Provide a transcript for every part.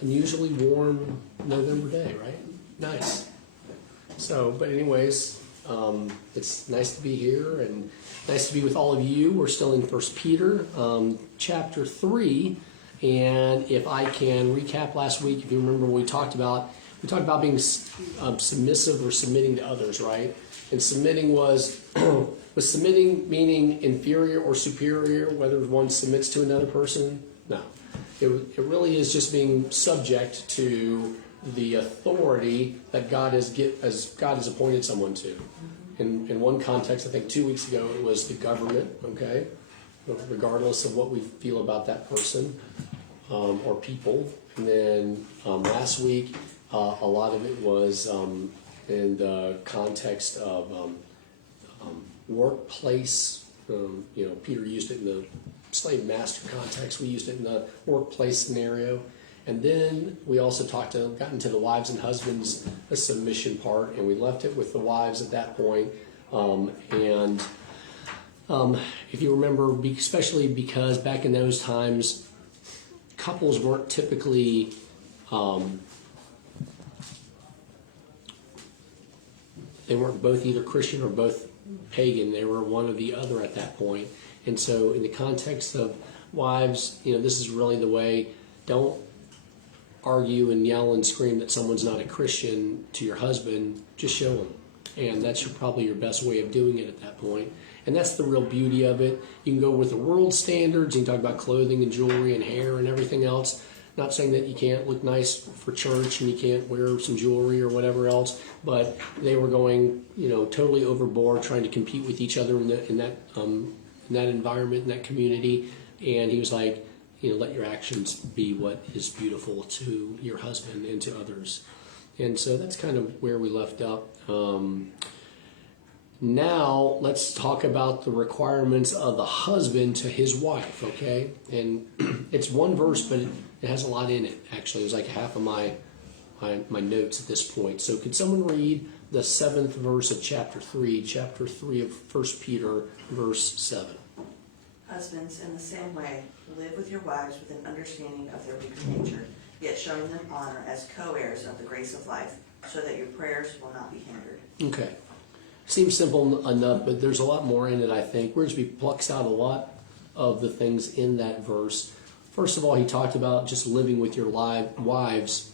unusually warm November day, right? Nice. So, but anyways, it's nice to be here and nice to be with all of you. We're still in First Peter, chapter 3. And if I can recap last week, if you remember what we talked about being submissive or submitting to others, right? And submitting was submitting meaning inferior or superior, whether one submits to another person? No. It really is just being subject to the authority that God has appointed someone to. In one context, I think 2 weeks ago, it was the government, okay? Regardless of what we feel about that person or people. And then last week, a lot of it was in the context of workplace. Peter used it in the slave master context. We used it in the workplace scenario. And then we also got into the wives and husbands, the submission part, and we left it with the wives at that point. If you remember, especially because back in those times, couples weren't typically they weren't both either Christian or both pagan. They were one or the other at that point. And so in the context of wives, this is really the way. Don't argue and yell and scream that someone's not a Christian to your husband. Just show them. And that's probably your best way of doing it at that point. And that's the real beauty of it. You can go with the world standards. You can talk about clothing and jewelry and hair and everything else. Not saying that you can't look nice for church and you can't wear some jewelry or whatever else, but they were going, totally overboard, trying to compete with each other in that environment, in that community. And he was like, let your actions be what is beautiful to your husband and to others. And so that's kind of where we left up. Now let's talk about the requirements of the husband to his wife, okay? And it's one verse, but it has a lot in it, actually. It was like half of my notes at this point. So could someone read the 7th verse of chapter 3 of 1 Peter, verse 7? Husbands, in the same way, live with your wives with an understanding of their weaker nature, yet showing them honor as co-heirs of the grace of life, so that your prayers will not be hindered. Okay. Seems simple enough, but there's a lot more in it, I think. Wiersbe plucks out a lot of the things in that verse. First of all, he talked about just living with your wives.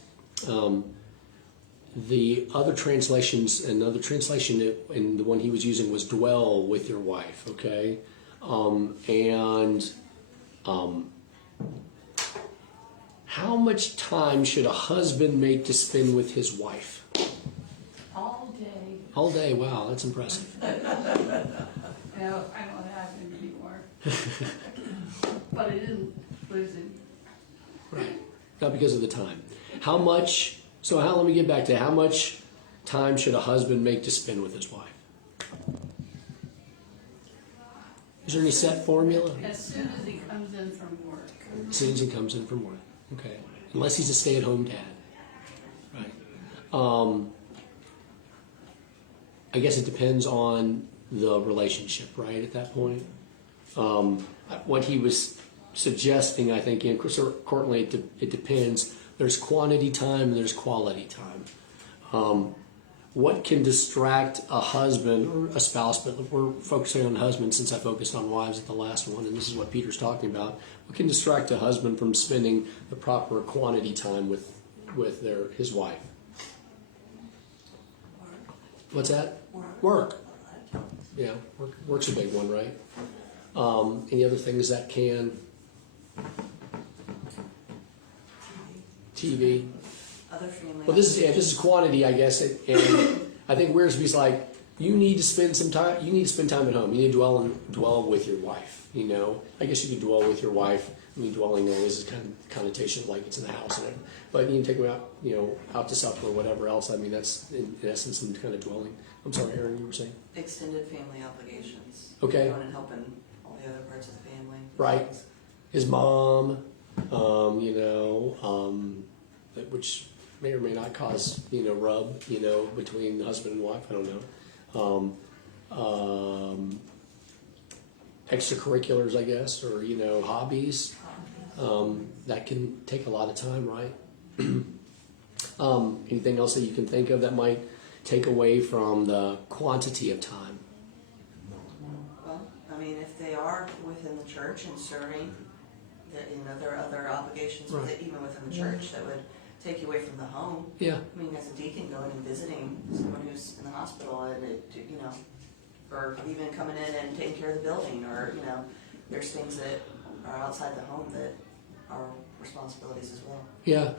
The other translations, another translation, and the one he was using was dwell with your wife, okay? How much time should a husband make to spend with his wife? All day. All day, wow, that's impressive. No, I don't have him anymore. But I didn't lose him. Right, not because of the time. Let me get back to how much time should a husband make to spend with his wife? Is there any set formula? As soon as he comes in from work. As soon as he comes in from work, okay. Unless he's a stay-at-home dad, right? I guess it depends on the relationship, right, at that point. What he was suggesting, I think, certainly it depends. There's quantity time and there's quality time. What can distract a husband or a spouse, but we're focusing on husbands since I focused on wives at the last one, and this is what Peter's talking about. What can distract a husband from spending the proper quantity time with his wife? What's that? Work. Yeah, work's a big one, right? Any other things that can? TV. Other family. Well, this is quantity, I guess, and I think Wiersbe's like, you need to spend some time. You need to spend time at home. You need to dwell with your wife. I guess you could dwell with your wife. I mean, dwelling always is kind of connotation of like it's in the house, but you can take them out, out to supper or whatever else. I mean, that's in essence some kind of dwelling. I'm sorry, Aaron, you were saying? Extended family obligations. Okay. Going and helping all the other parts of the family. Right. His mom, which may or may not cause, rub, between husband and wife. I don't know. Extracurriculars, I guess, or, hobbies. That can take a lot of time, right? Anything else that you can think of that might take away from the quantity of time? Well, I mean, if they are within the church and serving, there are other obligations with it, even within the church, that would take you away from the home. Yeah, I mean, as a deacon, going and visiting someone who's in the hospital, and or even coming in and taking care of the building, or, there's things that are outside the home that are responsibilities as well. yeah.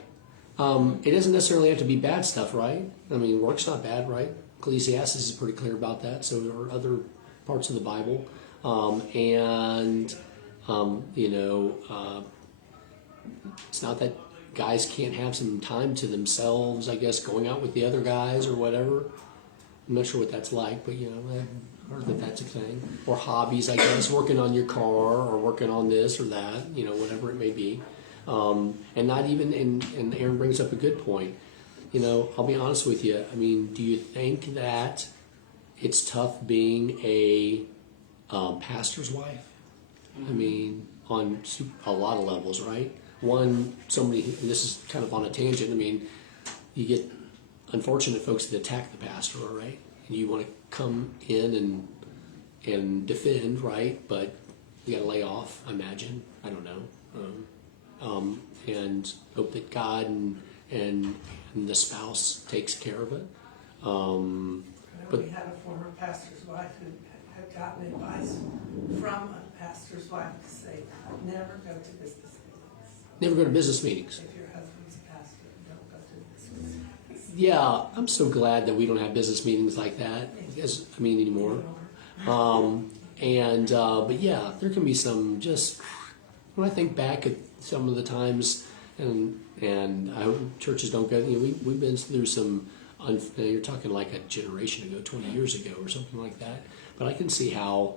It doesn't necessarily have to be bad stuff, right? I mean, work's not bad, right? Ecclesiastes is pretty clear about that. So are other parts of the Bible. It's not that guys can't have some time to themselves, I guess, going out with the other guys or whatever. I'm not sure what that's like, but, I've heard that that's a thing. Or hobbies, I guess, working on your car or working on this or that, whatever it may be. And not even, and Aaron brings up a good point. I'll be honest with you. I mean, do you think that it's tough being a pastor's wife? I mean, on a lot of levels, right? One, this is kind of on a tangent. I mean, you get unfortunate folks that attack the pastor, right? And you want to come in and defend, right? But you got to lay off, I imagine. I don't know. And hope that God and the spouse takes care of it. But we had a former pastor's wife who had gotten advice from a pastor's wife to say, never go to business meetings. Never go to business meetings. If your husband's a pastor, don't go to business meetings. Yeah, I'm so glad that we don't have business meetings like that, anymore. But yeah, there can be some just, when I think back at some of the times, and I hope churches don't go, we've been through some, you're talking like a generation ago, 20 years ago or something like that. But I can see how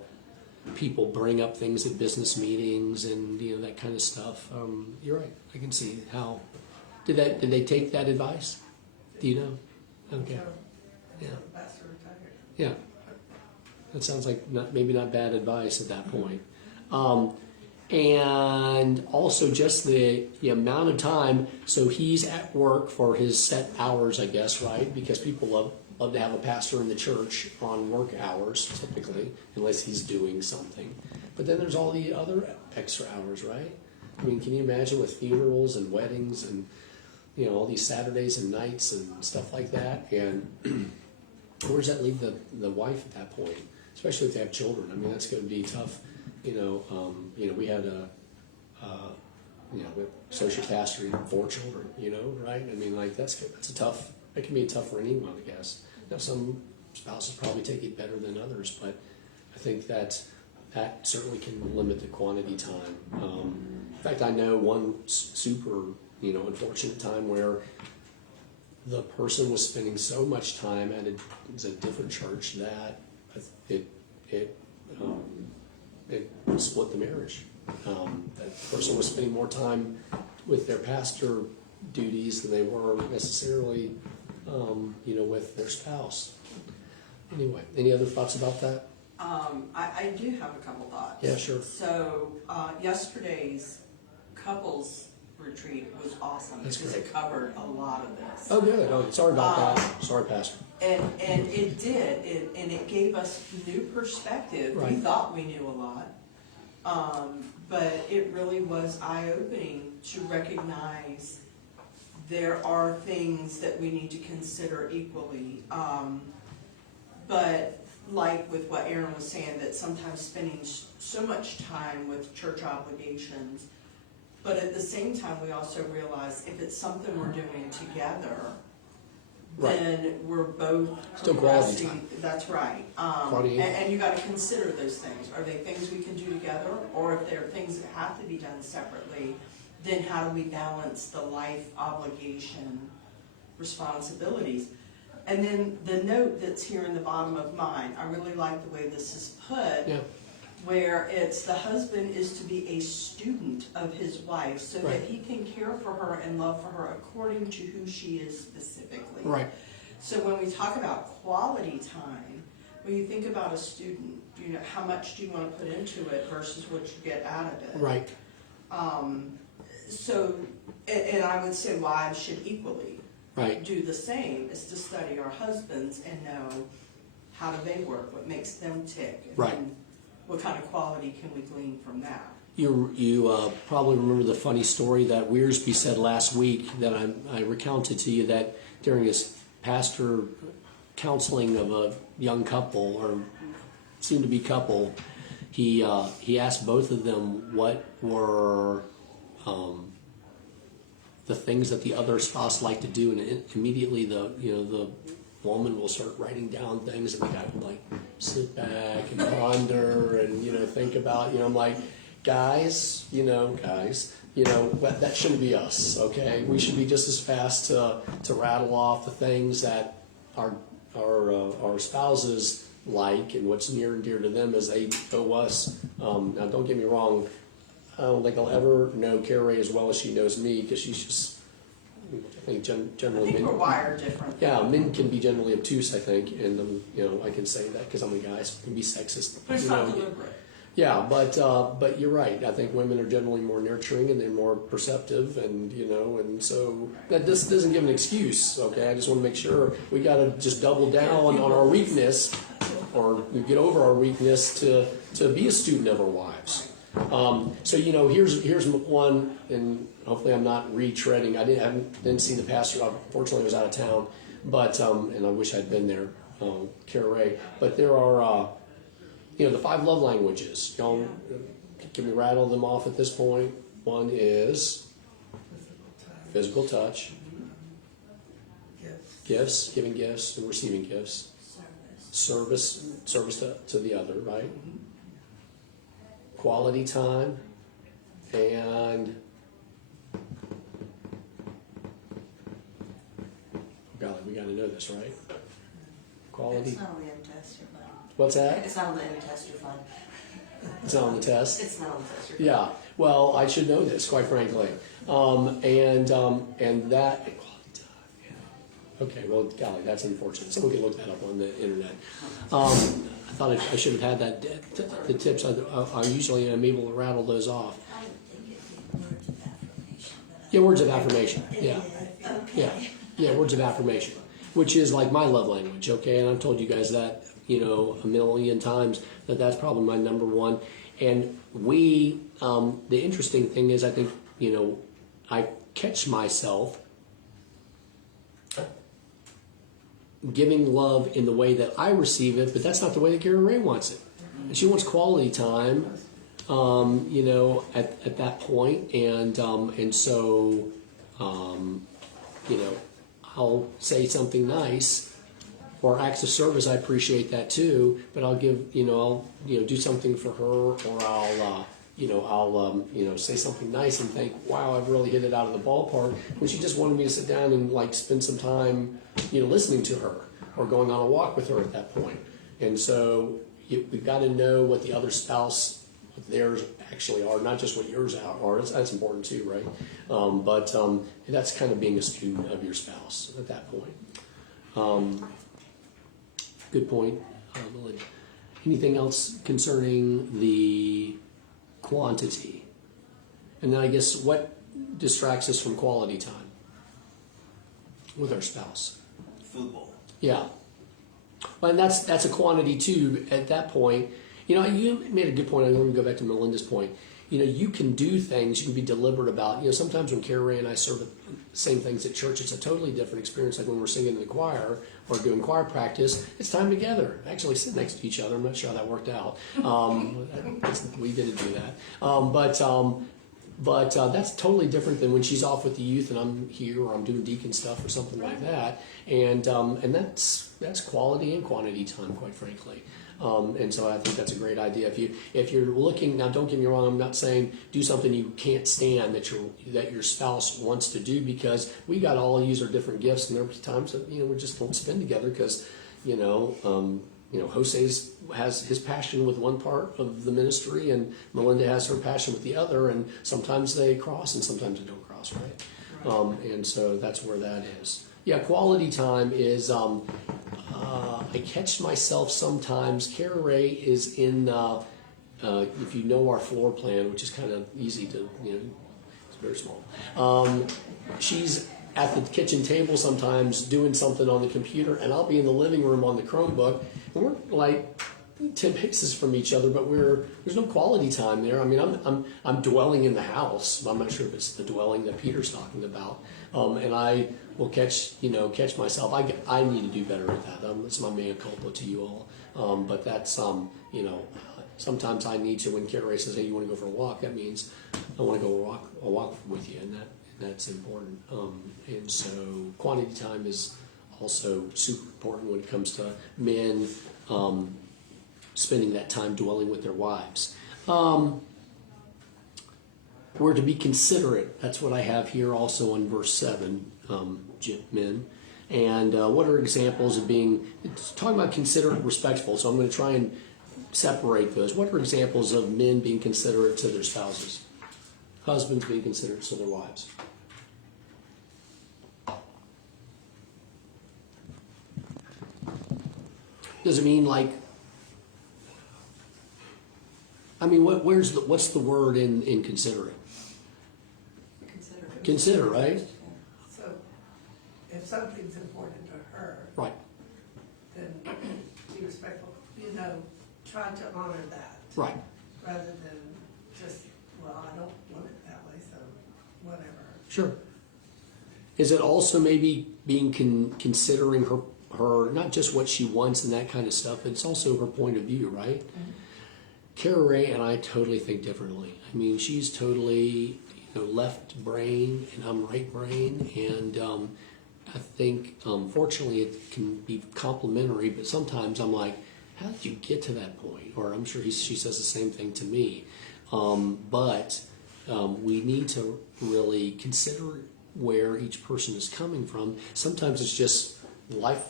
people bring up things at business meetings and, that kind of stuff. You're right. I can see how. Did they take that advice? Do you know? Okay. Yeah. The pastor retired. Yeah. That sounds like maybe not bad advice at that point. And also just the amount of time. So he's at work for his set hours, I guess, right? Because people love to have a pastor in the church on work hours, typically, unless he's doing something. But then there's all the other extra hours, right? I mean, can you imagine with funerals and weddings and, all these Saturdays and nights and stuff like that? And where does that leave the wife at that point? Especially if they have children. I mean, that's going to be tough. We had a associate pastor, 4 children, right? I mean, like that can be tough for anyone, I guess. Now, some spouses probably take it better than others, but I think that certainly can limit the quantity time. In fact, I know one super, unfortunate time where the person was spending so much time at a different church that it split the marriage. That person was spending more time with their pastor duties than they were necessarily, with their spouse. Anyway, any other thoughts about that? I do have a couple thoughts. Yeah, sure. So yesterday's couples retreat was awesome That's because great. it covered a lot of this. Oh, good. Oh, sorry about that. Sorry, Pastor. And it did, and it gave us new perspective. We Right. thought we knew a lot, but it really was eye-opening to recognize there are things that we need to consider equally. But like with what Aaron was saying, that sometimes spending so much time with church obligations, but at the same time, we also realize if it's something we're doing together, Right. then we're both Still quality progressing. time. That's right. Quality. And you got to consider those things. Are they things we can do together, or if they're things that have to be done separately, then how do we balance the life obligation responsibilities? And then the note that's here in the bottom of mine, I really like the way this is put. Yeah. Where it's the husband is to be a student of his wife so Right. that he can care for her and love for her according to who she is specifically. Right. So when we talk about quality time, when you think about a student, how much do you want to put into it versus what you get out of it? Right. So, And I would say wives should equally Right. do the same, is to study our husbands and know how do they work, what makes them tick. And Right. then what kind of quality can we glean from that? You probably remember the funny story that Wearsby said last week that I recounted to you, that during his pastor counseling of a young couple or soon-to-be couple, he asked both of them what were the things that the other spouse liked to do, and immediately the woman will start writing down things, and the guy will like sit back and ponder and think about. I'm like, guys, that shouldn't be us. Okay, we should be just as fast to rattle off the things that our spouses like and what's near and dear to them as they know us. Now, don't get me wrong. I don't think I'll ever know Carrie as well as she knows me, because she's just, I think, I generally think we're wired different. yeah, men can be generally obtuse, I think, and I can say that because I'm a guy, so it can be sexist. But it's not deliberate. Yeah, but you're right. I think women are generally more nurturing and they're more perceptive, and and so that this doesn't give an excuse. Okay, I just want to make sure we got to just double down on our weakness, or we get over our weakness to be a student of our wives. So here's one, and hopefully I'm not retreading. I didn't see the pastor. Unfortunately, I was out of town, but and I wish I'd been there, Cara Ray. But there are the 5 love languages. Can we rattle them off at this point? One is physical touch, gifts, giving gifts and receiving gifts, service to the other, right? Quality time, and golly, we got to know this, right? Quality. It's not on the end test, you're fine. What's that? It's not on the end test, you're fine. It's not on the test. It's not on the test, you're fine. Yeah. Well, I should know this, quite frankly. And that. Okay. Well, golly, that's unfortunate. Someone can look that up on the internet. I thought I should have had that. The tips. I usually am able to rattle those off. I would think it'd be words of affirmation. Yeah, words of affirmation. Yeah. Okay. Yeah, words of affirmation, which is like my love language, okay? And I've told you guys that, a million times, that's probably my number one. And the interesting thing is, I think, I catch myself giving love in the way that I receive it, but that's not the way that Cara Ray wants it. And she wants quality time, at that point, and so, I'll say something nice or acts of service. I appreciate that too, but I'll give, I'll do something for her, or I'll say something nice and think, wow, I've really hit it out of the ballpark, when she just wanted me to sit down and like spend some time, listening to her or going on a walk with her at that point. And so we've got to know what the other spouse, what theirs actually are, not just what yours are. That's important too, right? But that's kind of being a student of your spouse at that point. Good point, Melinda. Anything else concerning the quantity? And then I guess what distracts us from quality time with our spouse? Football. Yeah. Well, and that's a quantity too at that point. You made a good point. I'm going to go back to Melinda's point. You can do things, you can be deliberate about. Sometimes when Cara Ray and I serve the same things at church, it's a totally different experience. Like when we're singing in the choir or doing choir practice, it's time together. Actually sit next to each other. I'm not sure how that worked out. We didn't do that. But that's totally different than when she's off with the youth and I'm here, or I'm doing deacon stuff or something like that. And that's quality and quantity time, quite frankly. And so I think that's a great idea. If you're looking now, don't get me wrong. I'm not saying do something you can't stand that your spouse wants to do, because we got to all use our different gifts, and there's times that we just don't spend together because Jose has his passion with one part of the ministry, and Melinda has her passion with the other, and sometimes they cross and sometimes they don't cross, right? And so that's where that is. Yeah, quality time is. I catch myself sometimes. Cara Ray is in. If you know our floor plan, which is kind of easy to very small. She's at the kitchen table sometimes doing something on the computer, and I'll be in the living room on the Chromebook, and we're like 10 paces from each other, but there's no quality time there. I mean, I'm dwelling in the house. I'm not sure if it's the dwelling that Peter's talking about. And I will catch myself. I need to do better at that. It's my mea culpa to you all. But that's sometimes I need to, when Carrie says, "Hey, you want to go for a walk?" That means I want to go a walk with you, and that's important. And so quantity time is also super important when it comes to men spending that time dwelling with their wives. We're to be considerate. That's what I have here also in verse 7, men. And what are examples of being, it's talking about considerate, respectful, so I'm going to try and separate those. What are examples of men being considerate to their spouses? Husbands being considerate to their wives. Does it mean like, I mean, what's the word in considerate? Consider, right? So if something's important to her, Right, then be respectful, try to honor that. right. Rather than just, well, I don't want it that way, so whatever. Sure. Is it also maybe being considering her not just what she wants and that kind of stuff, but it's also her point of view, right? Mm-hmm. Kara Ray and I totally think differently. I mean, she's totally left brain and I'm right brain, and I think fortunately it can be complementary, but sometimes I'm like, how did you get to that point? Or I'm sure she says the same thing to me. But we need to really consider where each person is coming from. Sometimes it's just life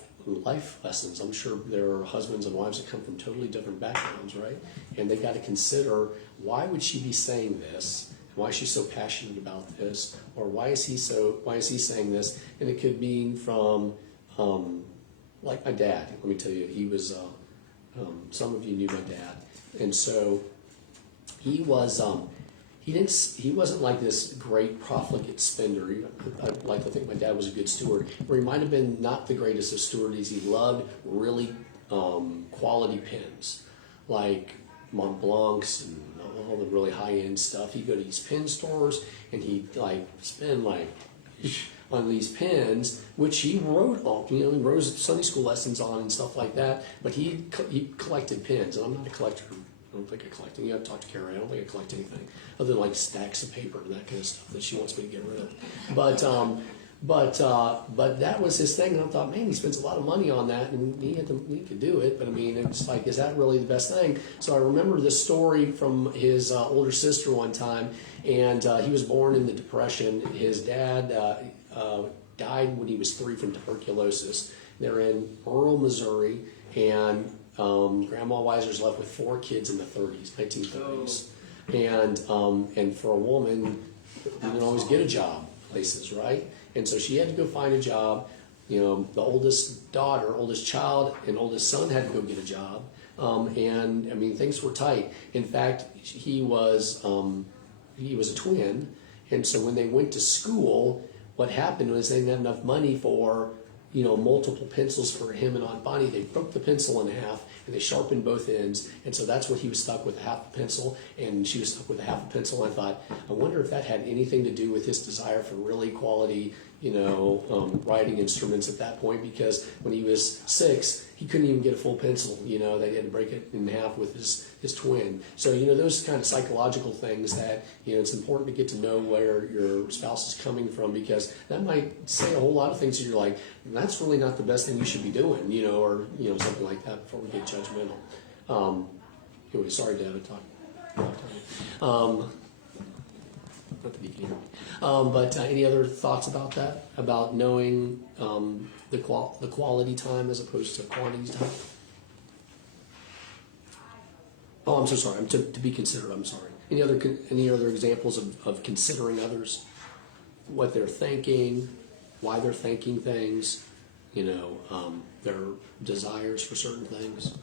lessons. I'm sure there are husbands and wives that come from totally different backgrounds, right? And they got to consider, why would she be saying this? Why is she so passionate about this? Or why is he saying this? And it could mean from, like my dad. Let me tell you, he was, some of you knew my dad. And so he was, he wasn't like this great profligate spender. I'd like to think my dad was a good steward, or he might have been not the greatest of stewards. He loved really quality pens, like Mont Blancs and all the really high-end stuff. He'd go to these pen stores and he'd spend on these pens, which he wrote on. He wrote Sunday school lessons on and stuff like that. But he collected pens, and I'm not a collector. I don't think I collect anything. I've talked to Carrie. I don't think I collect anything other than stacks of paper and that kind of stuff that she wants me to get rid of. But that was his thing, and I thought, man, he spends a lot of money on that, and he could do it. But I mean, it's like, is that really the best thing? So I remember this story from his older sister one time, and he was born in the Depression. His dad died when he was 3 from tuberculosis. They're in rural Missouri, and Grandma Weiser's left with 4 kids in the 1930s. And for a woman, you didn't always get a job places, right? And so she had to go find a job. The oldest daughter, oldest child, and oldest son had to go get a job. And I mean, things were tight. In fact, he was a twin. And so when they went to school, what happened was they didn't have enough money for multiple pencils for him and Aunt Bonnie. They broke the pencil in half and they sharpened both ends, and so that's what he was stuck with, half a pencil, and she was stuck with a half a pencil. And I thought, I wonder if that had anything to do with his desire for really quality, writing instruments at that point, because when he was 6, he couldn't even get a full pencil. They had to break it in half with his twin. So those kind of psychological things that it's important to get to know where your spouse is coming from, because that might say a whole lot of things that you're like, that's really not the best thing you should be doing, or something like that, before we get judgmental. Anyway, sorry, Dad, I talked. Not that you can hear me. But any other thoughts about that? About knowing the quality time as opposed to quantity time? Oh, I'm so sorry. To be considered. I'm sorry. Any other examples of considering others, what they're thinking, why they're thinking things, their desires for certain things?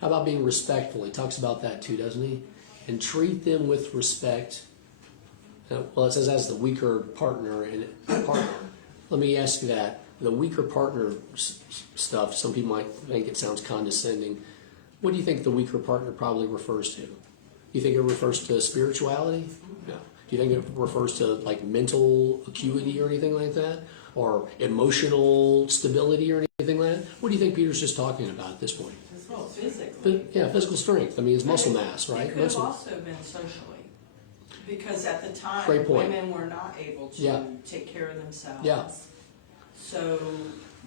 How about being respectful? He talks about that too, doesn't he? And treat them with respect Well, it says as the weaker partner and partner. Let me ask you that. The weaker partner stuff, some people might think it sounds condescending. What do you think the weaker partner probably refers to? You think it refers to spirituality? No. Do you think it refers to like mental acuity or anything like that? Or emotional stability or anything like that? What do you think Peter's just talking about at this point? Well, physically. Yeah, physical strength. I mean, it's muscle mass, right? It could have Muscle. also been socially, because at the time, Great point. women were not able to Yeah. take care of themselves. Yeah. So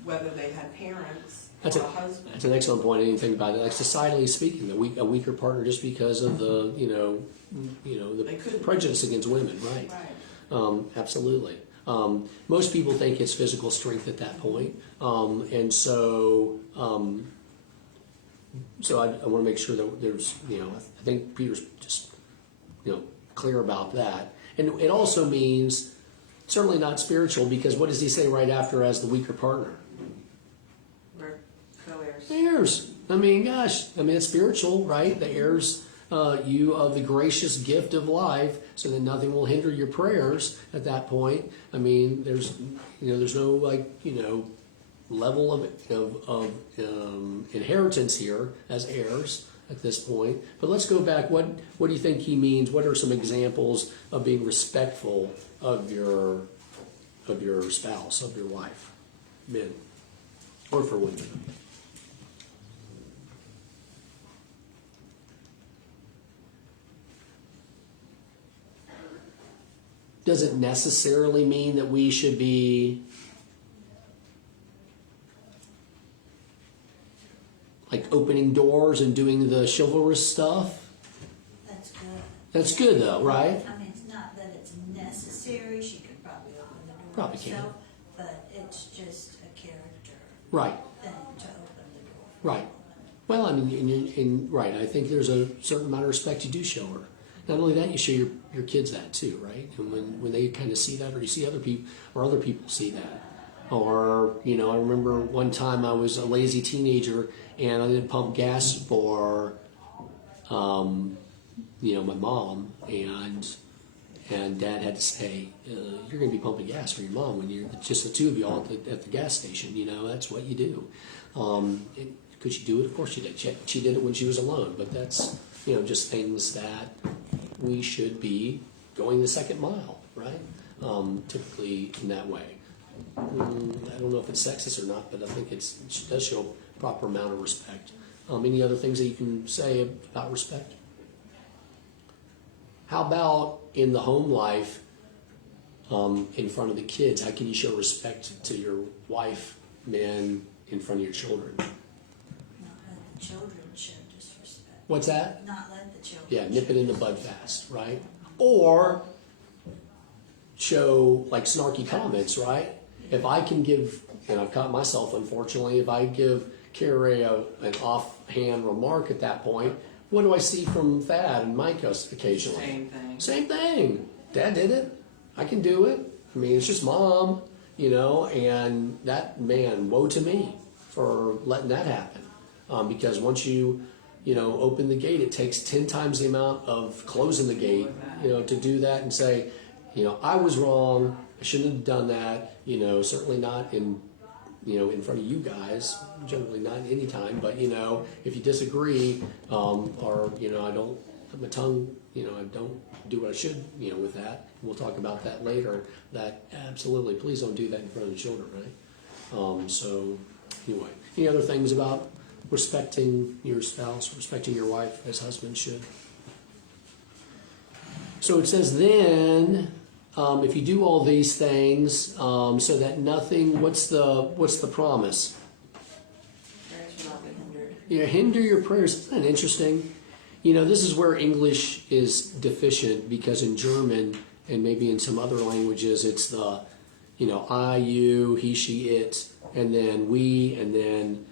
whether they had parents That's or a- a husband. That's an excellent point. Anything about it, like societally speaking, a weaker partner just because of the the They couldn't- prejudice against women, right? Right. Absolutely. Most people think it's physical strength at that point, and so I want to make sure that there's I think Peter's just clear about that, and it also means certainly not spiritual, because what does he say right after as the weaker partner? We're co-heirs. Heirs. I mean, gosh. I mean, it's spiritual, right? The heirs, you of the gracious gift of life, so that nothing will hinder your prayers at that point. I mean, there's no level of inheritance here as heirs at this point. But let's go back. What do you think he means? What are some examples of being respectful of your spouse, of your wife, men, or for women? Doesn't necessarily mean that we should be like opening doors and doing the chivalrous stuff. That's good. That's good though, right? I mean, it's not that it's necessary, she could probably open the door Probably can. herself, but it's just a character Right, thing to open the door. right. Well, I mean, right. I think there's a certain amount of respect you do show her. Not only that, you show your kids that too, right? And when they kind of see that, or you see other people see that. Or, I remember one time I was a lazy teenager and I didn't pump gas for, my mom, and Dad had to say, "You're going to be pumping gas for your mom when you're just the two of you all at the gas station. That's what you do." Could she do it? Of course she did. She did it when she was alone. But that's just things that we should be going the second mile, right? Typically in that way. I don't know if it's sexist or not, but I think it does show a proper amount of respect. Any other things that you can say about respect? How about in the home life, in front of the kids? How can you show respect to your wife, men, in front of your children? Not let the children show disrespect. What's that? Not let the children. Yeah, nip it in the bud fast, right? Or show like snarky comments, right? If I can give, and I've caught myself unfortunately, if I give Carrie an offhand remark at that point, what do I see from Thad and Mike occasionally? Same thing. Same thing. Dad did it. I can do it. I mean, it's just mom, and that, man, woe to me for letting that happen. Because once you open the gate, it takes 10 times the amount of closing the gate, to do that and say, I was wrong. I shouldn't have done that. Certainly not in front of you guys, generally not any time, but if you disagree, or I don't, my tongue, I don't do what I should, with that. We'll talk about that later. That absolutely, please don't do that in front of the children, right? So anyway, any other things about respecting your spouse, respecting your wife as husbands should? So it says then, if you do all these things, so that nothing, what's the promise? Prayers will not be hindered. Hinder your prayers. Isn't that interesting? This is where English is deficient, because in German and maybe in some other languages, it's the, I, you, he, she, it, and then we, and then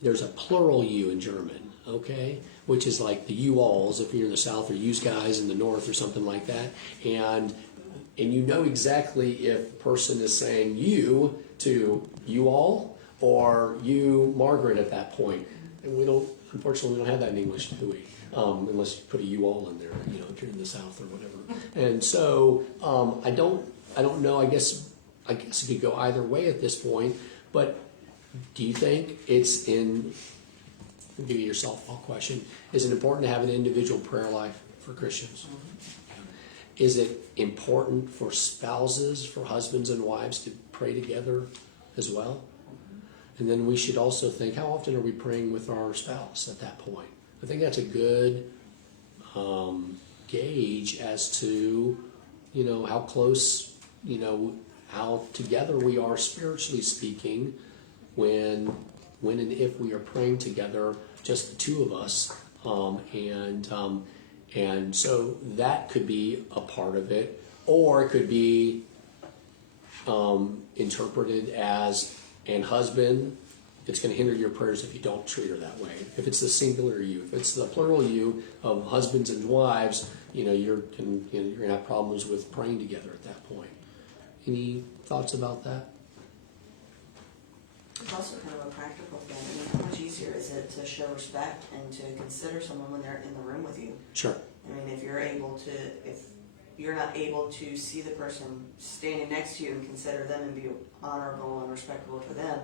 there's a plural you in German, okay? Which is like the you-alls if you're in the South, or yous guys in the North, or something like that. And exactly if the person is saying you to you all, or you, Margaret, at that point. And we don't, unfortunately, we don't have that in English, do we? Unless you put a you all in there, you know, if you're in the South or whatever. And so I don't know. I guess it could go either way at this point. But do you think it's in? I'll give you your softball question. Is it important to have an individual prayer life for Christians? Is it important for spouses, for husbands and wives to pray together as well? And then we should also think, how often are we praying with our spouse at that point? I think that's a good gauge as to, you know, how close, you know, how together we are spiritually speaking when and if we are praying together, just the two of us. And so that could be a part of it, or it could be interpreted as, and husband, it's going to hinder your prayers if you don't treat her that way. If it's the singular you, if it's the plural you of husbands and wives, you know, you're going to have problems with praying together at that point. Any thoughts about that? It's also kind of a practical thing. I mean, how much easier is it to show respect and to consider someone when they're in the room with you? Sure. I mean, if you're not able to see the person standing next to you and consider them and be honorable and respectable to them,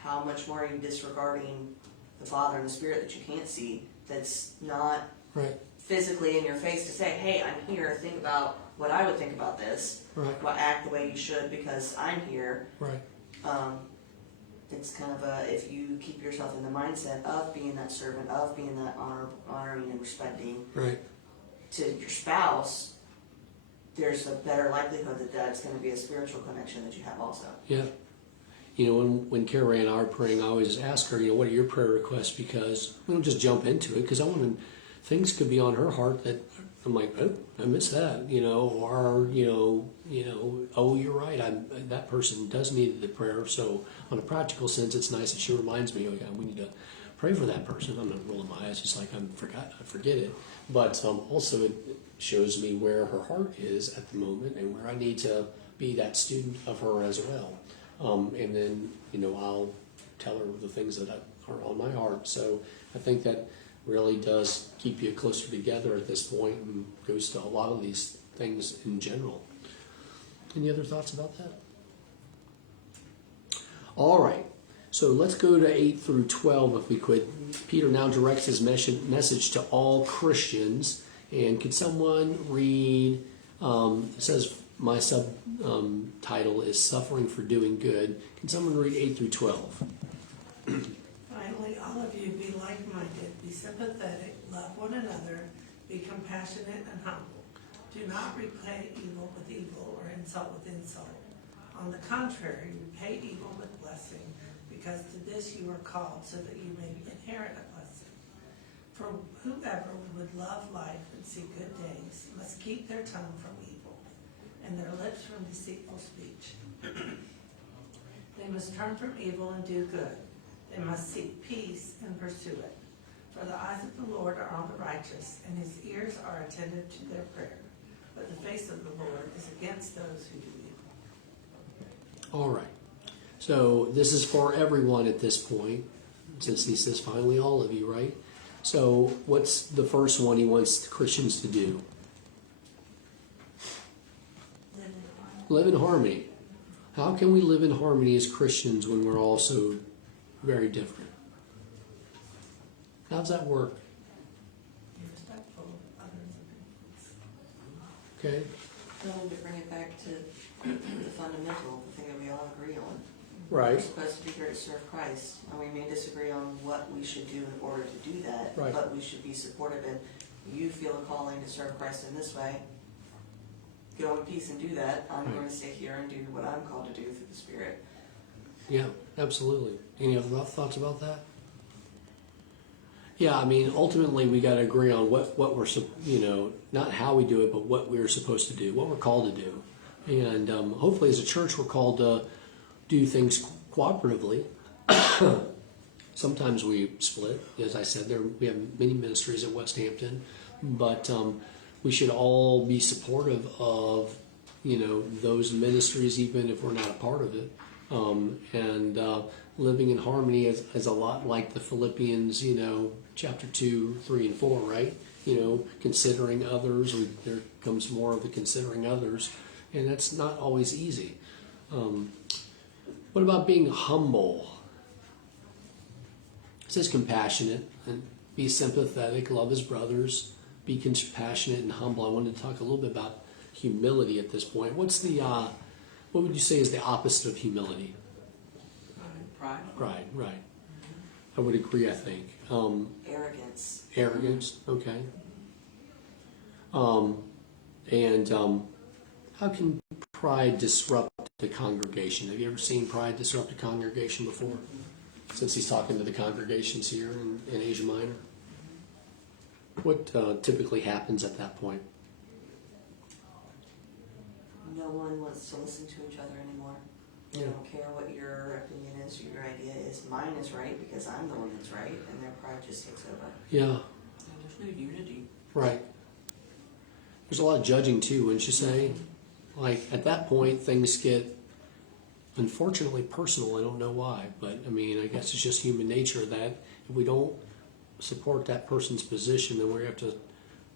how much more are you disregarding the Father and the Spirit that you can't see, that's not Right. physically in your face to say, hey, I'm here, think about what I would think about this. Right. Well, act the way you should because I'm here. Right. It's kind of if you keep yourself in the mindset of being that servant, of being that honoring and respecting Right. to your spouse, there's a better likelihood that that's going to be a spiritual connection that you have also. Yeah. You know, when Carrie and I are praying, I always ask her, you know, what are your prayer requests? Because we don't just jump into it, because things could be on her heart that I'm like, oh, I missed that, you know, or, you know, oh, you're right, that person does need the prayer. So on a practical sense, it's nice that she reminds me, oh yeah, we need to pray for that person. I'm not rolling my eyes, just like I forget it. But also it shows me where her heart is at the moment and where I need to be that student of her as well. And then, you know, I'll tell her the things that are on my heart. So I think that really does keep you closer together at this point and goes to a lot of these things in general. Any other thoughts about that? All right. So let's go to 8 through 12 if we could. Peter now directs his message to all Christians. And could someone read, it says my subtitle is Suffering for Doing Good. Can someone read 8 through 12? Finally, all of you be like-minded, be sympathetic, love one another, be compassionate and humble. Do not repay evil with evil or insult with insult. On the contrary, repay evil with blessing, because to this you are called, so that you may inherit a blessing. For whoever would love life and see good days must keep their tongue from evil and their lips from deceitful speech. They must turn from evil and do good. They must seek peace and pursue it. For the eyes of the Lord are on the righteous, and his ears are attentive to their prayer. But the face of the Lord is against those who do evil. All right. So this is for everyone at this point, since he says finally all of you, right? So what's the first one he wants Christians to do? Live in harmony. How can we live in harmony as Christians when we're all so very different? How does that work? Be respectful of others' opinions. Okay. I wanted to bring it back to the fundamental, the thing that we all agree on. We're Right. supposed to be here to serve Christ, and we may disagree on what we should do in order to do that, Right. but we should be supportive, and you feel a calling to serve Christ in this way, go in peace and do that. I'm Right. going to stay here and do what I'm called to do through the Spirit. Yeah, absolutely. Any other thoughts about that? Yeah, I mean, ultimately we got to agree on what we're, you know, not how we do it, but what we're supposed to do, what we're called to do. And hopefully as a church we're called to do things cooperatively. Sometimes we split. As I said, we have many ministries at West Hampton, but we should all be supportive of, you know, those ministries, even if we're not a part of it. And living in harmony is a lot like the Philippians, you know, chapter 2, 3, and 4, right? Considering others, there comes more of the considering others, and that's not always easy. What about being humble? It says compassionate and be sympathetic, love his brothers, be compassionate and humble. I wanted to talk a little bit about humility at this point. What would you say is the opposite of humility? Pride. Pride, right. I would agree, I think. Arrogance. Arrogance, okay. How can pride disrupt the congregation? Have you ever seen pride disrupt a congregation before? Since he's talking to the congregations here in Asia Minor. What typically happens at that point? No one wants to listen to each other anymore. They don't care what your opinion is, your idea is. Mine is right because I'm the one that's right, and their pride just takes over. Yeah, There's no unity. right. There's a lot of judging too, wouldn't you say? Like at that point, things get unfortunately personal. I don't know why, but I mean, I guess it's just human nature that if we don't support that person's position, then we have to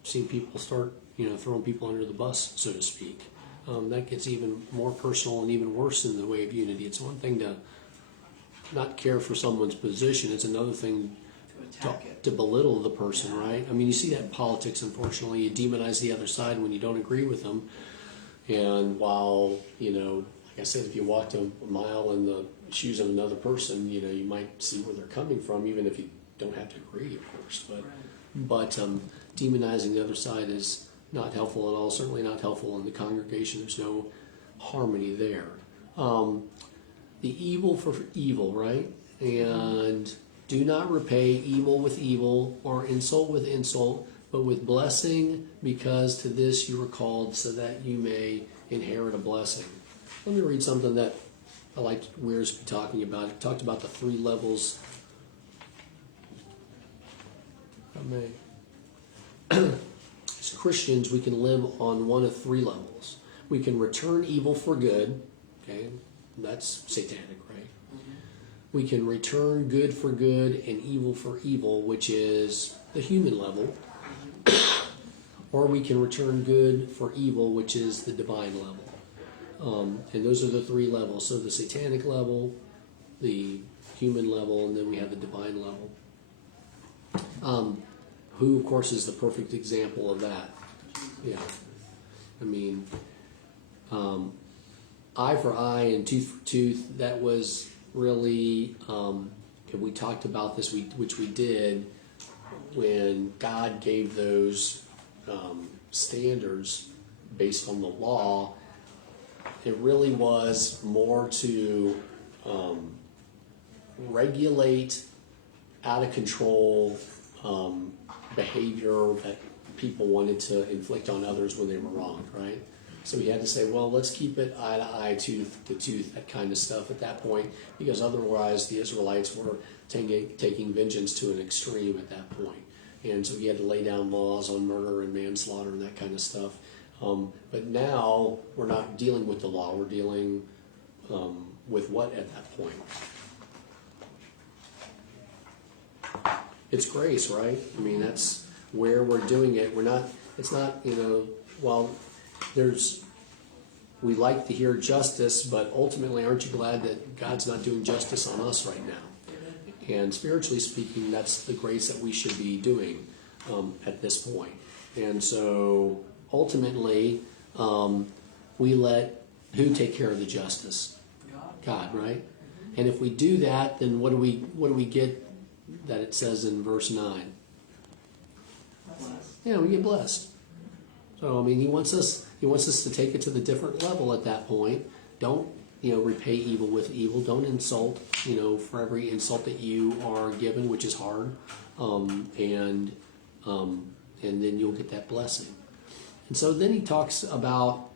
see people start, throwing people under the bus, so to speak. That gets even more personal and even worse in the way of unity. It's one thing to not care for someone's position. It's another thing To attack it. to belittle the person, right? I mean, you see that in politics, unfortunately. You demonize the other side when you don't agree with them. And while, like I said, if you walked a mile in the shoes of another person, you might see where they're coming from, even if you don't have to agree, of course. But demonizing the other side is not helpful at all, certainly not helpful in the congregation. There's no harmony there. The evil for evil, right? And do not repay evil with evil or insult with insult, but with blessing, because to this you were called, so that you may inherit a blessing. Let me read something that I liked Wearsby talking about. He talked about the 3 levels. As Christians, we can live on one of 3 levels. We can return evil for good. Okay, that's satanic, right? We can return good for good and evil for evil, which is the human level. Or we can return good for evil, which is the divine level. And those are the 3 levels. So the satanic level, the human level, and then we have the divine level. Who, of course, is the perfect example of that? Yeah. I mean, eye for eye and tooth for tooth, that was really, we talked about this, which we did when God gave those standards based on the law. It really was more to regulate out of control behavior that people wanted to inflict on others when they were wronged, right? So we had to say, well, let's keep it eye to eye, tooth to tooth, that kind of stuff at that point, because otherwise the Israelites were taking vengeance to an extreme at that point. And so we had to lay down laws on murder and manslaughter and that kind of stuff. But now we're not dealing with the law, we're dealing with what at that point? It's grace, right? I mean, that's where we're doing it. It's not, while we like to hear justice, but ultimately, aren't you glad that God's not doing justice on us right now? And spiritually speaking, that's the grace that we should be doing at this point. And so ultimately, we let who take care of the justice? God, right? And if we do that, then what do we get that it says in verse 9? Yeah, we get blessed. So I mean, he wants us to take it to the different level at that point. Don't repay evil with evil. Don't insult for every insult that you are given, which is hard, and then you'll get that blessing. And so then he talks about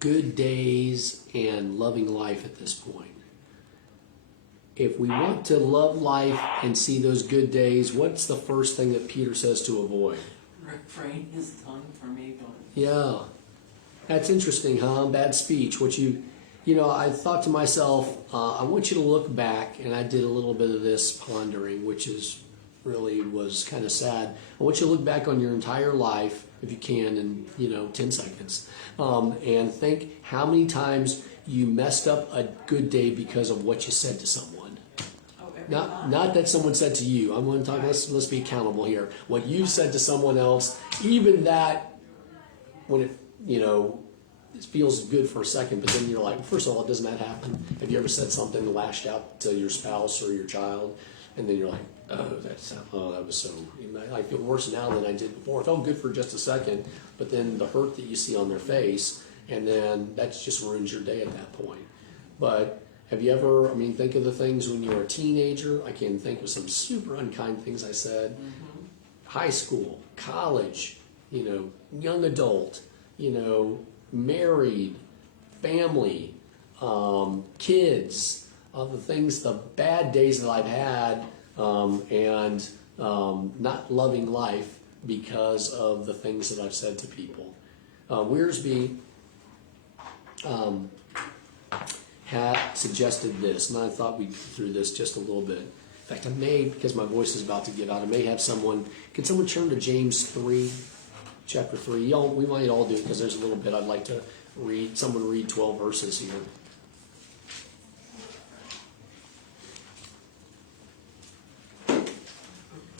good days and loving life at this point. If we want to love life and see those good days, what's the first thing that Peter says to avoid? Refrain his tongue from evil. Yeah, that's interesting, huh? Bad speech. You know, I thought to myself, I want you to look back, and I did a little bit of this pondering, which is really was kind of sad. I want you to look back on your entire life, if you can, in 10 seconds, and think how many times you messed up a good day because of what you said to someone. Oh, every time. Not that someone said to you. I'm going to talk. Let's be accountable here. What you said to someone else, even that, when it it feels good for a second, but then you're like, first of all, doesn't that happen? Have you ever said something lashed out to your spouse or your child, and then you're like, that was so. I feel worse now than I did before. It felt good for just a second, but then the hurt that you see on their face, and then that just ruins your day at that point. But have you ever? I mean, think of the things when you were a teenager. I can think of some super unkind things I said. Mm-hmm. High school, college, young adult, married, family, kids, the things, the bad days that I've had, and not loving life because of the things that I've said to people. Wearsby had suggested this, and I thought we'd go through this just a little bit. In fact, I may, because my voice is about to give out, I may have someone, can someone turn to James 3? Chapter 3. We might all do it because there's a little bit I'd like to read. Someone read 12 verses here.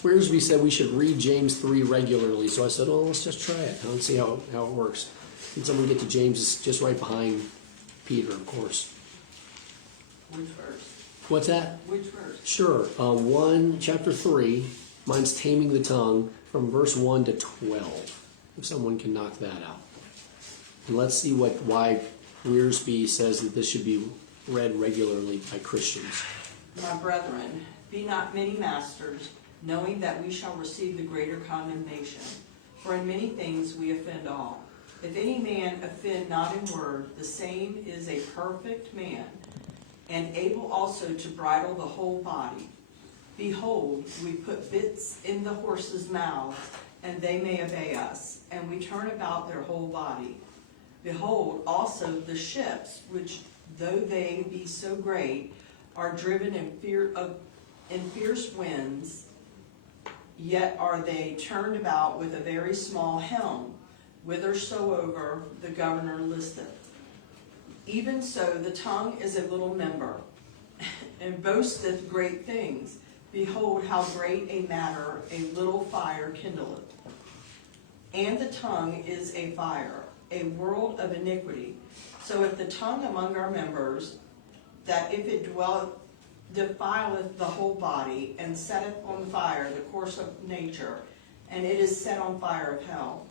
Wearsby said we should read James 3 regularly, so I said, let's just try it. Let's see how it works. Can someone get to James? It's just right behind Peter, of course. Which verse? What's that? Which verse? Sure. Chapter 3. Mine's Taming the Tongue, from verse 1 to 12. If someone can knock that out. And let's see why Wearsby says that this should be read regularly by Christians. My brethren, be not many masters, knowing that we shall receive the greater condemnation. For in many things we offend all. If any man offend not in word, the same is a perfect man, and able also to bridle the whole body. Behold, we put bits in the horses' mouths, and they may obey us, and we turn about their whole body. Behold, also the ships, which, though they be so great, are driven in fierce winds, yet are they turned about with a very small helm, whithersoever the governor listeth. Even so the tongue is a little member, and boasteth great things. Behold, how great a matter a little fire kindleth. And the tongue is a fire, a world of iniquity. So if the tongue among our members, that if it defileth the whole body, and setteth on fire the course of nature, and it is set on fire of hell.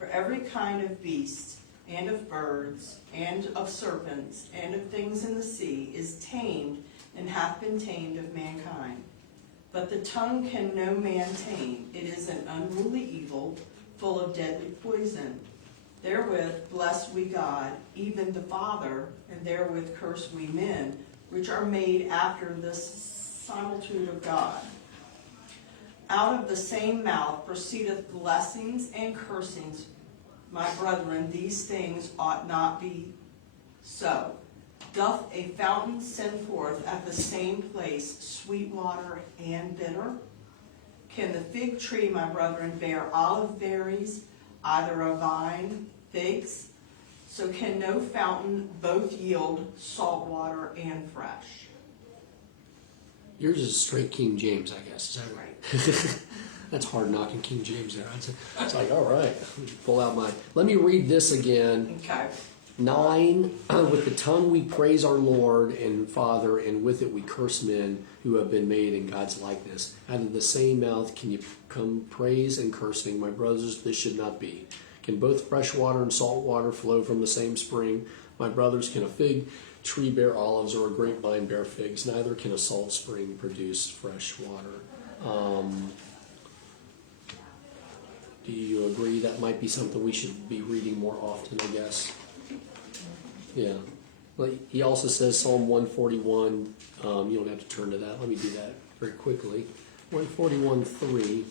For every kind of beast, and of birds, and of serpents, and of things in the sea, is tamed, and hath been tamed of mankind. But the tongue can no man tame. It is an unruly evil, full of deadly poison. Therewith bless we God, even the Father, and therewith curse we men, which are made after the similitude of God. Out of the same mouth proceedeth blessings and cursings. My brethren, these things ought not be so. Doth a fountain send forth at the same place sweet water and bitter? Can the fig tree, my brethren, bear olive berries, either a vine, figs? So can no fountain both yield salt water and fresh. Yours is straight King James, I guess. Is that right? That's hard knocking King James there. It's like, all right, pull out my. Let me read this again. Okay. 9, with the tongue we praise our Lord and Father, and with it we curse men who have been made in God's likeness. Out of the same mouth can you come praise and cursing. My brothers, this should not be. Can both fresh water and salt water flow from the same spring? My brothers, can a fig tree bear olives or a grapevine bear figs? Neither can a salt spring produce fresh water. Do you agree that might be something we should be reading more often, I guess? Yeah. Well, he also says Psalm 141, you don't have to turn to that. Let me do that very quickly. 141:3.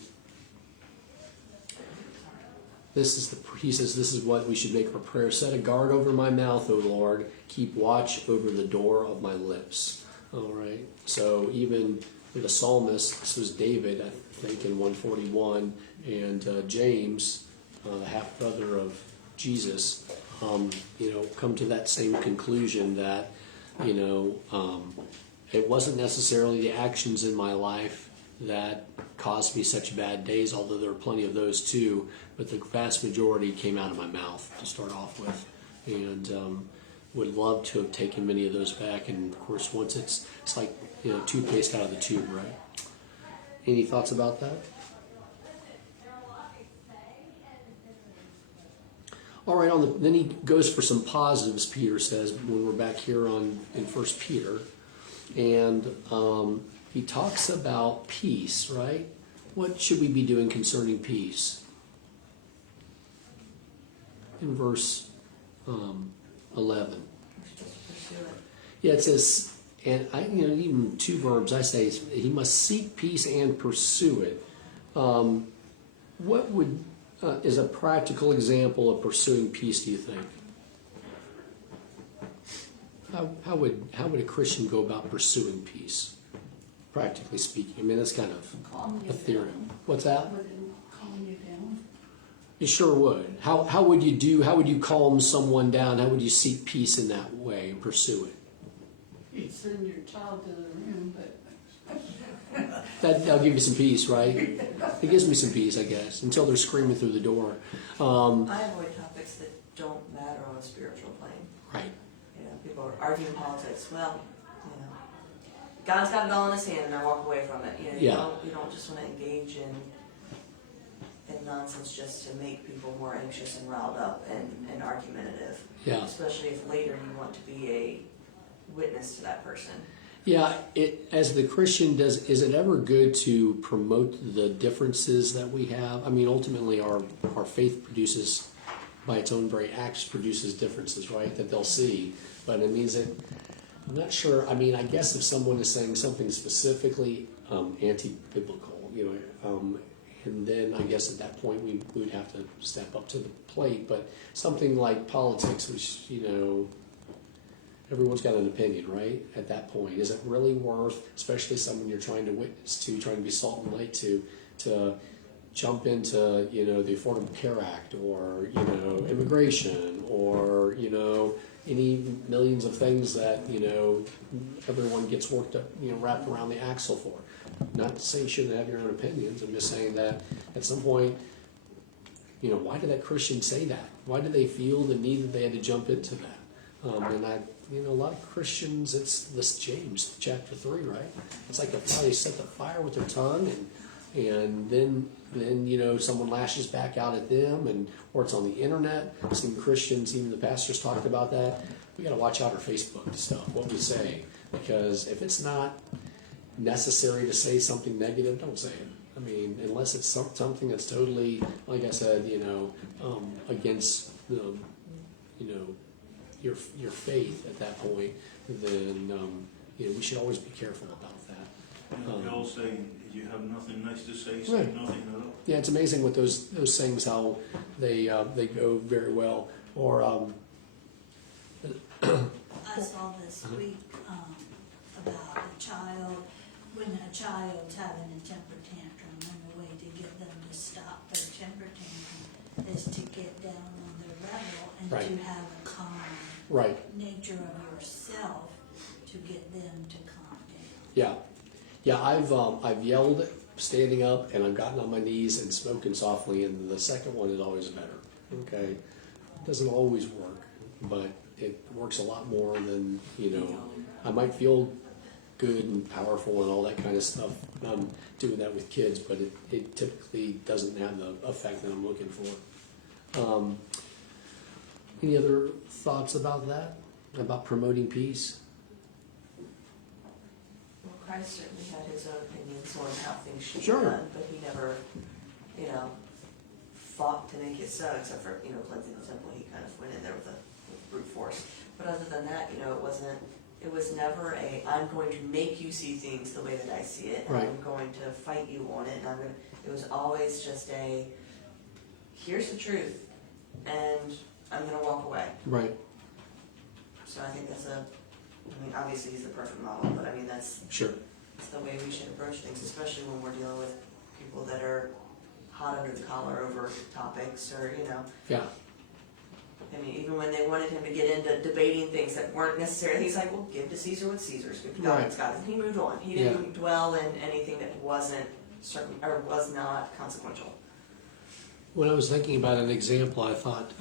he says, this is what we should make our prayer. Set a guard over my mouth, O Lord. Keep watch over the door of my lips. All right. So even the psalmist, this was David, I think, in 141, and James, the half brother of Jesus, come to that same conclusion that, it wasn't necessarily the actions in my life that caused me such bad days, although there are plenty of those too, but the vast majority came out of my mouth to start off with, and would love to have taken many of those back. And of course, once it's like toothpaste out of the tube, right? Any thoughts about that? All right. Then he goes for some positives. Peter says when we're back here in 1 Peter, and he talks about peace, right? What should we be doing concerning peace? In verse 11. We're supposed to pursue it. Yeah, it says, and even two verbs I say, he must seek peace and pursue it. What is a practical example of pursuing peace, do you think? How would a Christian go about pursuing peace, practically speaking? I mean, that's kind of Calm you a theory. down. What's that? Would it calm you down? You sure would. How would you calm someone down? How would you seek peace in that way and pursue it? You'd send your child to the room, but That'll give you some peace, right? It gives me some peace, I guess, until they're screaming through the door. I avoid topics that don't matter on a spiritual plane. Right. People are arguing politics. Well, God's got it all in his hand, and I walk away from it. You don't just want to engage in nonsense just to make people more anxious and riled up and argumentative. Yeah. Especially if later you want to be a witness to that person. Yeah, as the Christian, is it ever good to promote the differences that we have? I mean, ultimately, our faith produces, by its own very acts, produces differences, right, that they'll see. But it means that, I'm not sure, I mean, I guess if someone is saying something specifically anti-biblical, and then I guess at that point we would have to step up to the plate. But something like politics, which, everyone's got an opinion, right? At that point, is it really worth, especially someone you're trying to witness to, trying to be salt and light to jump into, the Affordable Care Act or, immigration or, any millions of things that, everyone gets worked up, wrapped around the axle for. Not to say you shouldn't have your own opinions. I'm just saying that at some point, why did that Christian say that? Why did they feel the need that they had to jump into that? A lot of Christians, it's this James chapter 3, right? It's like they set the fire with their tongue, and then someone lashes back out at them, or it's on the internet. I've seen Christians, even the pastors talked about that. We got to watch out our Facebook stuff, what we say, because if it's not necessary to say something negative, don't say it. I mean, unless it's something that's totally, like I said, against your faith at that point, then we should always be careful about that. They all say, if you have nothing nice to say, say Right. nothing at all. Yeah, it's amazing with those things how they go very well. Or I saw this week about a child, when a child's having a temper tantrum, and the way to get them to stop their temper tantrum is to get down on their level and Right. to have a calm right, nature of yourself to get them to calm down. yeah. I've yelled standing up, and I've gotten on my knees and spoken softly, and the second one is always better. Okay, it doesn't always work, but it works a lot more than I might feel good and powerful and all that kind of stuff when I'm doing that with kids, but it typically doesn't have the effect that I'm looking for. Any other thoughts about that? About promoting peace? Well, Christ certainly had his own opinions on how things should Sure. be done, but he never, fought to make it so, except for, cleansing the temple. He kind of went in there with brute force. But other than that, it was never I'm going to make you see things the way that I see it, and Right. I'm going to fight you on it, and it was always just here's the truth, and I'm gonna walk away. Right. So I think that's obviously he's the perfect model, but I mean, that's Sure. the way we should approach things, especially when we're dealing with people that are hot under the collar over topics, or, Yeah. I mean, even when they wanted him to get into debating things that weren't necessarily, he's like, well, give to Caesar what's Caesar's, give to God what's God's, and he moved on. He didn't dwell in anything that wasn't certain, or was not consequential. When I was thinking about an example, I thought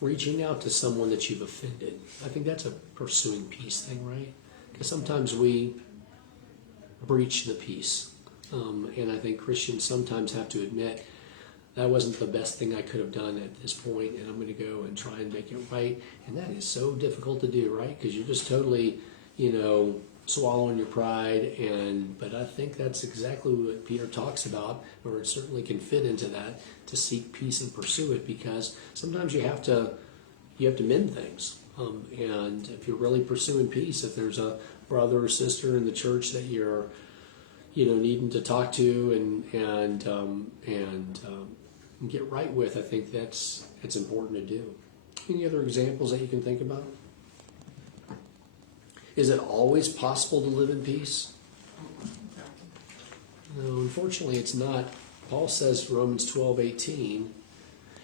reaching out to someone that you've offended. I think that's a pursuing peace thing, right? Because sometimes we breach the peace. And I think Christians sometimes have to admit that wasn't the best thing I could have done at this point, and I'm going to go and try and make it right. And that is so difficult to do, right? Because you're just totally, swallowing your pride. But I think that's exactly what Peter talks about, or it certainly can fit into that, to seek peace and pursue it, because sometimes you have to mend things. And if you're really pursuing peace, if there's a brother or sister in the church that you're needing to talk to and get right with, I think it's important to do. Any other examples that you can think about? Is it always possible to live in peace? No, unfortunately it's not. Paul says, Romans 12:18,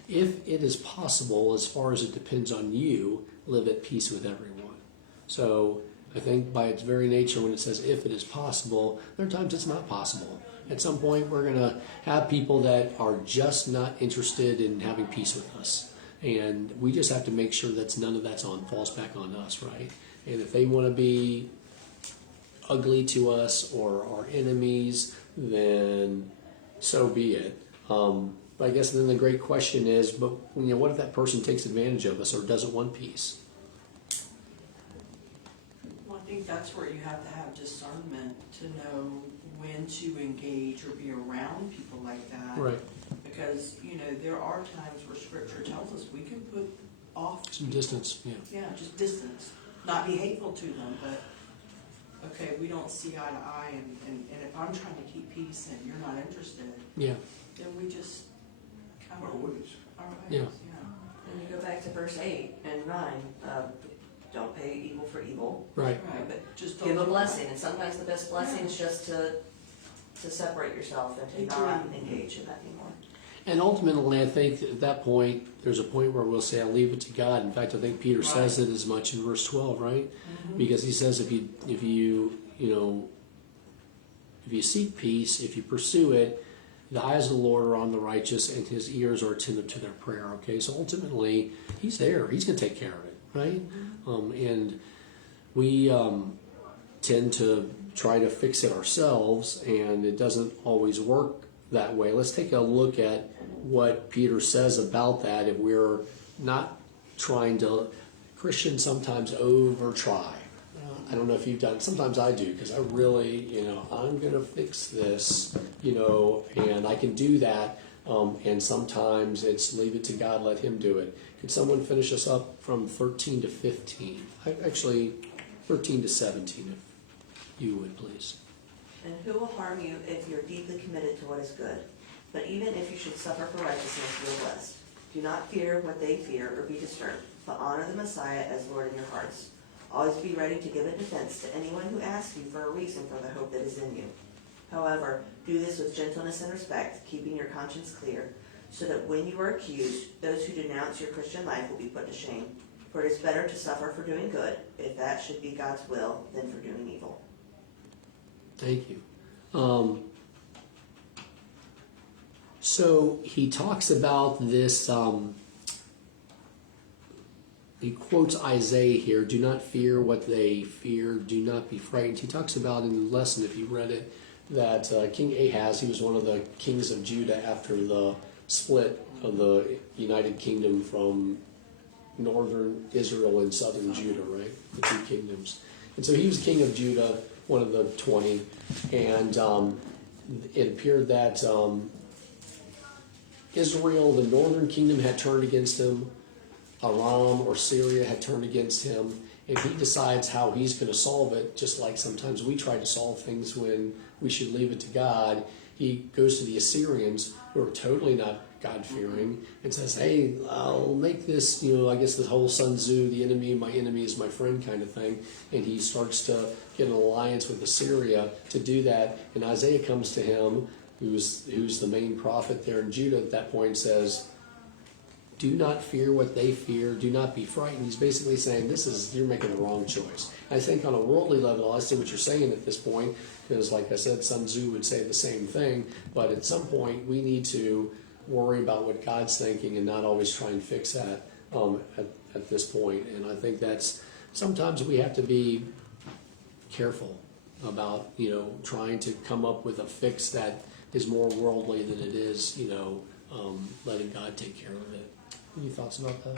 if it is possible, as far as it depends on you, live at peace with everyone. So I think by its very nature, when it says if it is possible, there are times it's not possible. At some point, we're going to have people that are just not interested in having peace with us. And we just have to make sure that none of that falls back on us, right? And if they want to be ugly to us or our enemies, then so be it. But I guess then the great question is, but what if that person takes advantage of us or doesn't want peace? Well, I think that's where you have to have discernment to know when to engage or be around people like that. Right. Because, there are times where scripture tells us we can put off Some distance, yeah. Yeah, just distance. Not be hateful to them, but, okay, we don't see eye to eye, and if I'm trying to keep peace and you're not interested, Yeah. then we just kind of... Our ways. Our ways, Yeah. And you go back to verse 8 and 9, don't pay evil for evil. Right. Right, but just Give a don't- blessing, and sometimes the best blessing is just to separate yourself and to not engage in that anymore. And ultimately, I think at that point, there's a point where we'll say, I'll leave it to God. In fact, I think Peter says it as much in verse 12, right? Mm-hmm. Because he says if you seek peace, if you pursue it, the eyes of the Lord are on the righteous and his ears are attentive to their prayer, okay? So ultimately, he's there. He's going to take care of it, right? And we tend to try to fix it ourselves, and it doesn't always work that way. Let's take a look at what Peter says about that. If we're not trying to, Christians sometimes over try. I don't know if you've done, sometimes I do, because I really, I'm going to fix this, and I can do that. And sometimes it's leave it to God, let him do it. Could someone finish us up from 13 to 15? Actually, 13 to 17, if you would, please. And who will harm you if you're deeply committed to what is good? But even if you should suffer for righteousness, you're blessed. Do not fear what they fear or be disturbed, but honor the Messiah as Lord in your hearts. Always be ready to give a defense to anyone who asks you for a reason for the hope that is in you. However, do this with gentleness and respect, keeping your conscience clear, so that when you are accused, those who denounce your Christian life will be put to shame. For it is better to suffer for doing good, if that should be God's will, than for doing evil. Thank you. So he talks about this, he quotes Isaiah here, do not fear what they fear, do not be frightened. He talks about in the lesson, if you read it, that King Ahaz, he was one of the kings of Judah after the split of the United Kingdom from northern Israel and southern Judah, right? The two kingdoms. And so he was king of Judah, one of the 20, and it appeared that Israel, the northern kingdom, had turned against him. Aram or Syria had turned against him, and he decides how he's going to solve it, just like sometimes we try to solve things when we should leave it to God. He goes to the Assyrians, who are totally not God-fearing, and says, hey, I'll make this, I guess the whole Sun Tzu, the enemy, my enemy is my friend kind of thing, and he starts to get an alliance with Assyria to do that, and Isaiah comes to him, who's the main prophet there in Judah at that point, and says, do not fear what they fear, do not be frightened. He's basically saying, you're making the wrong choice. I think on a worldly level, I see what you're saying at this point, because like I said, Sun Tzu would say the same thing, but at some point we need to worry about what God's thinking and not always try and fix that at this point. And I think that's, sometimes we have to be careful about, trying to come up with a fix that is more worldly than it is, letting God take care of it. Any thoughts about that?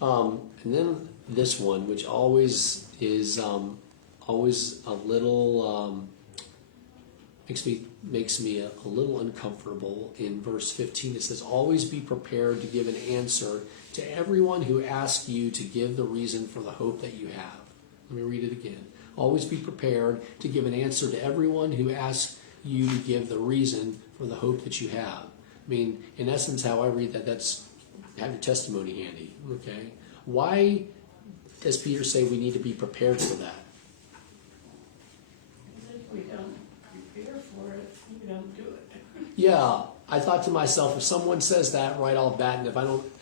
And then this one, which always is always a little makes me a little uncomfortable. In verse 15, it says, "Always be prepared to give an answer to everyone who asks you to give the reason for the hope that you have." Let me read it again. Always be prepared to give an answer to everyone who asks you to give the reason for the hope that you have. I mean, in essence, how I read that, that's have your testimony handy, okay? Why does Peter say we need to be prepared for that? If we don't prepare for it, we don't do it. Yeah, I thought to myself, if someone says that right off bat, and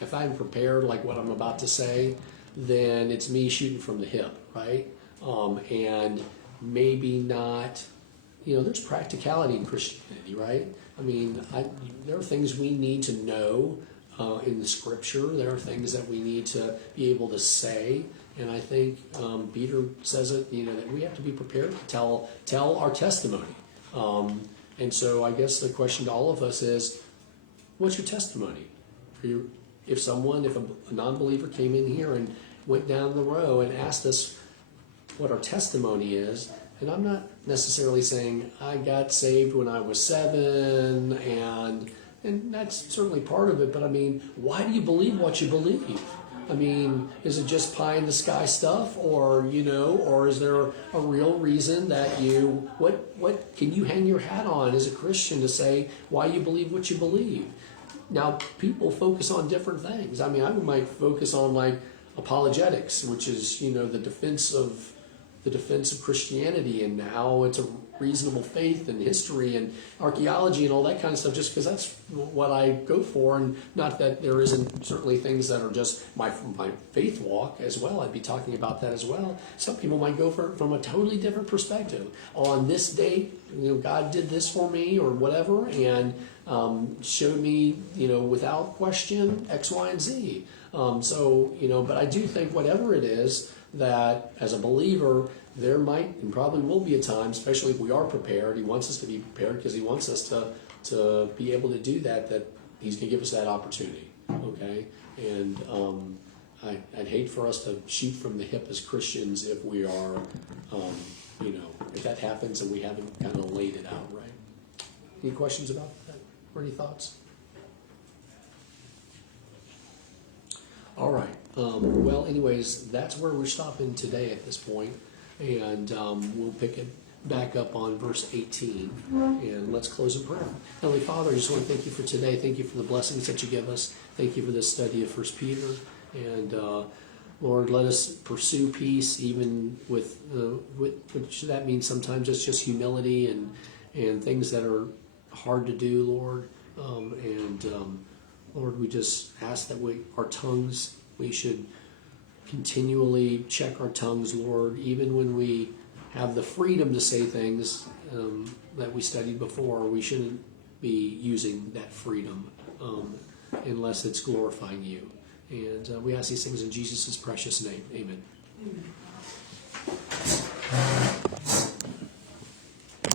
if I'm prepared like what I'm about to say, then it's me shooting from the hip, right? And maybe not, there's practicality in Christianity, right? I mean, there are things we need to know in the Scripture. There are things that we need to be able to say, and I think Peter says it. That we have to be prepared to tell our testimony. And so, I guess the question to all of us is, what's your testimony? If a non-believer came in here and went down the row and asked us what our testimony is. And I'm not necessarily saying I got saved when I was 7, and that's certainly part of it, but I mean, why do you believe what you believe? I mean, is it just pie in the sky stuff, or or is there a real reason that what can you hang your hat on as a Christian to say why you believe what you believe? Now, people focus on different things. I mean, I might focus on like apologetics, which is the defense of Christianity and how it's a reasonable faith and history and archaeology and all that kind of stuff, just because that's what I go for, and not that there isn't certainly things that are just my faith walk as well. I'd be talking about that as well. Some people might go from a totally different perspective. On this date, God did this for me or whatever, and showed me, without question, X, Y, and Z. But I do think whatever it is, that as a believer, there might and probably will be a time, especially if we are prepared. He wants us to be prepared because he wants us to be able to do that he's going to give us that opportunity, okay? And I'd hate for us to shoot from the hip as Christians if we are, if that happens and we haven't kind of laid it out right. Any questions about that or any thoughts? All right. Well, anyways, that's where we're stopping today at this point, and we'll pick it back up on verse 18, and let's close in prayer. Heavenly Father, I just want to thank you for today. Thank you for the blessings that you give us. Thank you for this study of 1 Peter, and Lord, let us pursue peace, even with which that means sometimes it's just humility and things that are hard to do, Lord, Lord, we just ask that we should continually check our tongues, Lord, even when we have the freedom to say things that we studied before. We shouldn't be using that freedom unless it's glorifying you. And we ask these things in Jesus' precious name. Amen. Amen.